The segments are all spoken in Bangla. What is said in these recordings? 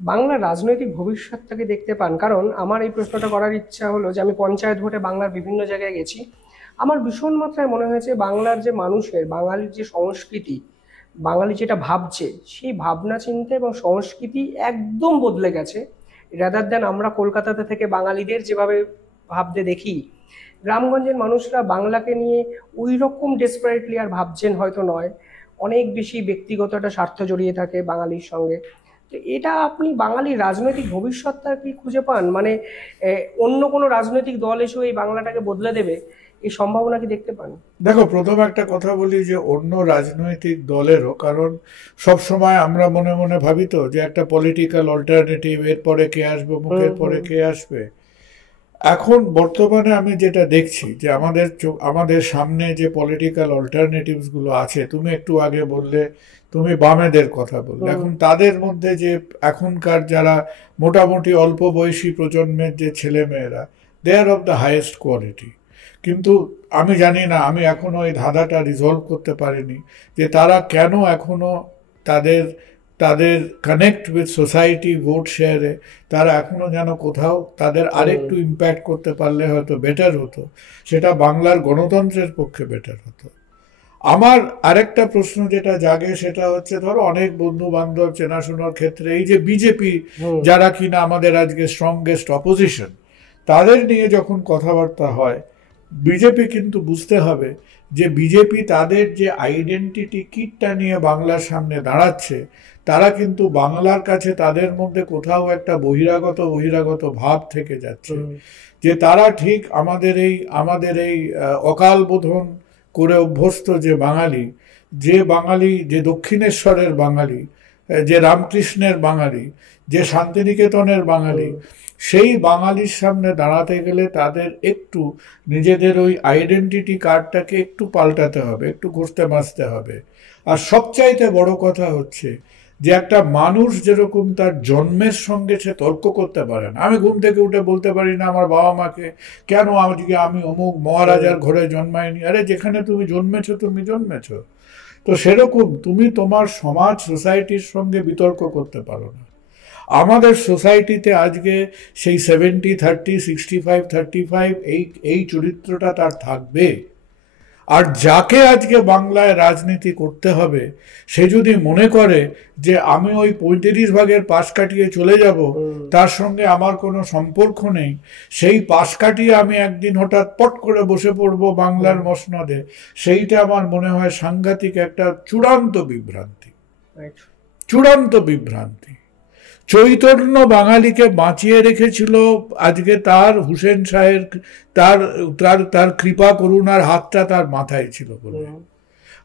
বাংলার রাজনৈতিক ভবিষ্যৎটাকে দেখতে পান? কারণ আমার এই প্রশ্নটা করার ইচ্ছা হলো যে আমি পঞ্চায়েত ভোটে বাংলার বিভিন্ন জায়গায় গেছি। আমার ভীষণ মাত্রায় মনে হয়েছে বাংলার যে মানুষের, বাঙালির যে সংস্কৃতি, বাঙালি যেটা ভাবছে, সেই ভাবনা চিন্তা এবং সংস্কৃতি একদম বদলে গেছে। রাদার দ্যান আমরা কলকাতাতে থেকে বাঙালিদের যেভাবে ভাবতে দেখি, গ্রামগঞ্জের মানুষরা বাংলাকে নিয়ে ওই রকম ডেসপারেটলি আর ভাবছেন হয়তো নয়। অনেক বেশি ব্যক্তিগত একটা স্বার্থ জড়িয়ে থাকে বাঙালির সঙ্গে। তো এটা আপনি বাঙালির রাজনৈতিক ভবিষ্যৎটা কি খুঁজে পান? মানে অন্য কোনো রাজনৈতিক দল এসেও এই বাংলাটাকে বদলে দেবে, এই সম্ভাবনা কি দেখতে পান? দেখো, প্রথম একটা কথা বলি যে অন্য রাজনৈতিক দলেরও, কারণ সব সময় আমরা মনে মনে ভাবি তো যে একটা পলিটিক্যাল অল্টারনেটিভ, এরপরে কে আসবে, হুম মুখের পরে হুম। কে আসবে। এখন বর্তমানে আমি যেটা দেখছি যে আমাদের সামনে যে পলিটিক্যাল অল্টারনেটিভস গুলো আছে, তুমি একটু আগে বললে, তুমি বামেদের কথা বললে, হুম এখন তাদের মধ্যে যে এখনকার যারা মোটামুটি অল্প বয়সী প্রজন্মের যে ছেলে মেয়েরা, দে আর অফ দ্য হাইয়েস্ট কোয়ালিটি। কিন্তু আমি জানি না, আমি এখনো এই ধাঁধাটা রিজলভ করতে পারিনি যে তারা কেন এখনো তাদের তাদের কানেক্ট উইথ সোসাইটি ভোট শেয়ারে তারা এখনো যেন কোথাও তাদের হুম। আরেকটু ইম্প্যাক্ট করতে পারলে হয়তো বেটার হতো, সেটা বাংলার গণতন্ত্রের পক্ষে বেটার হতো। আমার আরেকটা প্রশ্ন যেটা জাগে সেটা হচ্ছে, ধরো অনেক বন্ধু বান্ধব চেনাশোনার ক্ষেত্রে এই যে বিজেপি, হুম যারা কিনা আমাদের আজকে স্ট্রংগেস্ট অপোজিশন, তাদের নিয়ে যখন কথাবার্তা হয়, বিজেপি কিন্তু বুঝতে হবে যে বিজেপি তাদের যে আইডেন্টিটি কিটটা নিয়ে বাংলার সামনে দাঁড়াচ্ছে, তারা কিন্তু বাংলার কাছে তাদের মধ্যে কোথাও একটা বহিরাগত বহিরাগত ভাব থেকে যাচ্ছে। হুম। যে তারা ঠিক আমাদের এই অকাল বোধন করে অভ্যস্ত যে বাঙালি, যে দক্ষিণেশ্বরের বাঙালি, যে রামকৃষ্ণের বাঙালি, যে শান্তিনিকেতনের বাঙালি, হুম। সেই বাঙালির সামনে দাঁড়াতে গেলে তাদের একটু নিজেদের ওই আইডেন্টিটি কার্ডটাকে একটু পাল্টাতে হবে, একটু ঘষতে মাজতে হবে। আর সবচাইতে বড় কথা হচ্ছে যে একটা মানুষ যেরকম তার জন্মের সঙ্গে সে তর্ক করতে পারে না। আমি ঘুম থেকে উঠে বলতে পারি না আমার বাবা মাকে, কেন আজকে আমি অমুক মহারাজার ঘরে জন্মাইনি। আরে যেখানে তুমি জন্মেছো তুমি জন্মেছো। তো সেরকম তুমি তোমার সমাজ সোসাইটির সঙ্গে বিতর্ক করতে পারো না। আমাদের সোসাইটিতে আজকে সেই 70-30, 65-35 এই এই চরিত্রটা তার থাকবে। আর যাকে আজকে বাংলায় রাজনীতি করতে হবে, সে যদি মনে করে যে আমি ওই 35 ভাগের পাশ কাটিয়ে চলে যাব, হুম। তার সঙ্গে আমার কোনো সম্পর্ক নেই, সেই পাশ কাটিয়ে আমি একদিন হঠাৎ পট করে বসে পড়ব বাংলার হুম। মসনদে, সেইটা আমার মনে হয় সাংঘাতিক একটা চূড়ান্ত বিভ্রান্তি। রাইট। চূড়ান্ত বিভ্রান্তি। চৈতন্য বাঙালিকে বাঁচিয়ে রেখেছিল, আজকে তার হুসেন শাহের তার তার তার কৃপা করুণার হাতটা তার মাথায় ছিল বলে। হুম।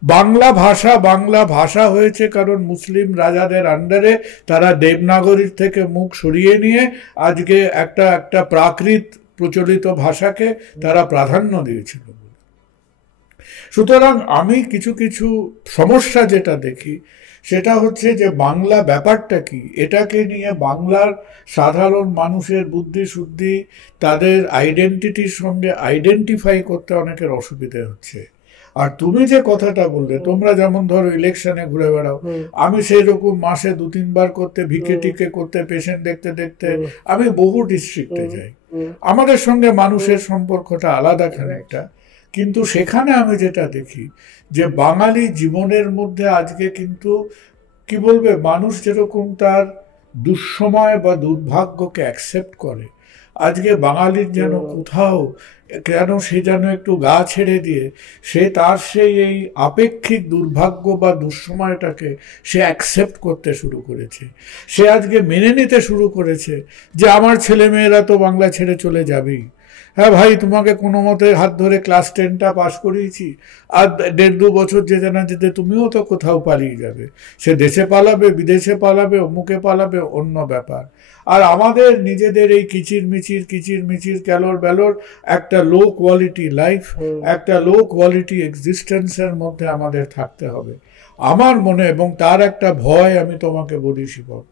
বাংলা ভাষা হয়েছে কারণ মুসলিম রাজাদের আন্ডারে তারা দেবনাগরীর থেকে মুখ সরিয়ে নিয়ে আজকে একটা একটা প্রাকৃত প্রচলিত ভাষাকে তারা প্রাধান্য দিয়েছিল। সুতরাং আমি কিছু কিছু সমস্যা যেটা দেখি সেটা হচ্ছে যে বাংলা ব্যাপারটা কি, এটাকে নিয়ে বাংলার সাধারণ মানুষের বুদ্ধি শুদ্ধি, তাদের আইডেন্টিটির সঙ্গে আইডেন্টিফাই করতে অনেকের অসুবিধে হচ্ছে। আর তুমি যে কথাটা বললে, হুম। তোমরা যেমন ধরো ইলেকশনে ঘুরে বেড়াও, হুম। আমি সেই রকম মাসে 2-3 বার করতে ভিকে হুম। টিকে করতে পেশেন্ট দেখতে দেখতে হুম। আমি বহু ডিস্ট্রিক্টে হুম। যাই। হুম। আমাদের সঙ্গে হুম। মানুষের সম্পর্কটা আলাদা রাইট। খানিকটা। কিন্তু সেখানে আমি যেটা দেখি যে বাঙালি জীবনের মধ্যে আজকে কিন্তু কি বলবে, মানুষ যেরকম তার দুঃসময় বা দুর্ভাগ্যকে অ্যাকসেপ্ট করে, আজকে বাঙালির যেন হুম। কোথাও কেন সে যেন একটু গা ছেড়ে দিয়ে সে তার সেই এই আপেক্ষিক দুর্ভাগ্য বা দুঃসময়টাকে সে অ্যাকসেপ্ট করতে শুরু করেছে। সে আজকে মেনে নিতে শুরু করেছে যে আমার ছেলেমেয়েরা তো বাংলা ছেড়ে চলে যাবেই। হ্যাঁ ভাই, তোমাকে কোনো মতে হাত ধরে ক্লাস 10টা পাস করিয়েছি, আর 1.5-2 বছর যেতে না যেতে তুমিও তো কোথাও পালিয়ে যাবে। সে দেশে পালাবে, বিদেশে পালাবে, অমুকে পালাবে, অন্য ব্যাপার। আর আমাদের নিজেদের এই কিচির মিচির ক্যালোর বেলোর একটা লো কোয়ালিটি লাইফ, হুম। একটা লো কোয়ালিটি এক্সিস্টেন্সের মধ্যে আমাদের থাকতে হবে আমার মনে। এবং তার একটা ভয় আমি তোমাকে বলি শিবক,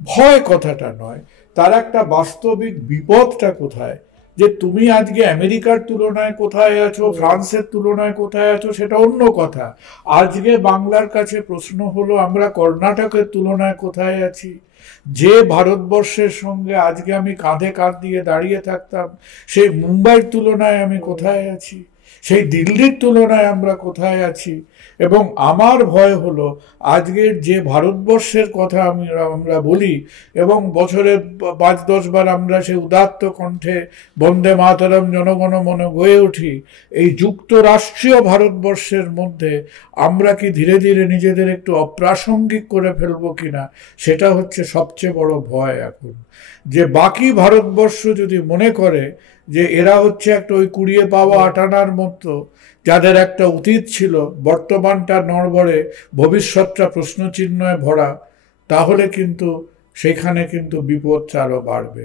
ভয় কথাটা নয়, তার একটা বাস্তবিক বিপদটা কোথায়, যে তুমি আজকে আমেরিকার তুলনায় কোথায় আছো, ফ্রান্সের তুলনায় কোথায় আছো, সেটা অন্য কথা। আজকে বাংলার কাছে প্রশ্ন হলো আমরা কর্ণাটকের তুলনায় কোথায় আছি, যে ভারতবর্ষের সঙ্গে আজকে আমি কাঁধে কাঁধ দিয়ে দাঁড়িয়ে থাকতাম, সেই মুম্বাইয়ের তুলনায় আমি কোথায় আছি, সেই দিল্লির তুলনায় আমরা কোথায় আছি। এবং আমার ভয় হলো আজকের যে ভারতবর্ষের কথা আমরা বলি এবং বছরে 5-10 বার আমরা সে উদাত্ত কণ্ঠে বন্দে মাতরম জনগণ মন গয়ে উঠি, এই যুক্তরাষ্ট্রীয় ভারতবর্ষের মধ্যে আমরা কি ধীরে ধীরে নিজেদের একটু অপ্রাসঙ্গিক করে ফেলবো কিনা, সেটা হচ্ছে সবচেয়ে বড় ভয় এখন। যে বাকি ভারতবর্ষ যদি মনে করে যে এরা হচ্ছে একটা ওই কুড়িয়ে পাওয়া আটানার মতো, যাদের একটা অতীত ছিল, বর্তমানটা নড়বড়ে, ভবিষ্যৎটা প্রশ্নচিহ্নে ভরা, তাহলে কিন্তু সেখানে কিন্তু বিপদ আরো বাড়বে।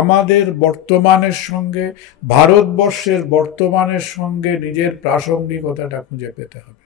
আমাদের বর্তমানের সঙ্গে, ভারতবর্ষের বর্তমানের সঙ্গে নিজের প্রাসঙ্গিকতাটা খুঁজে পেতে হবে।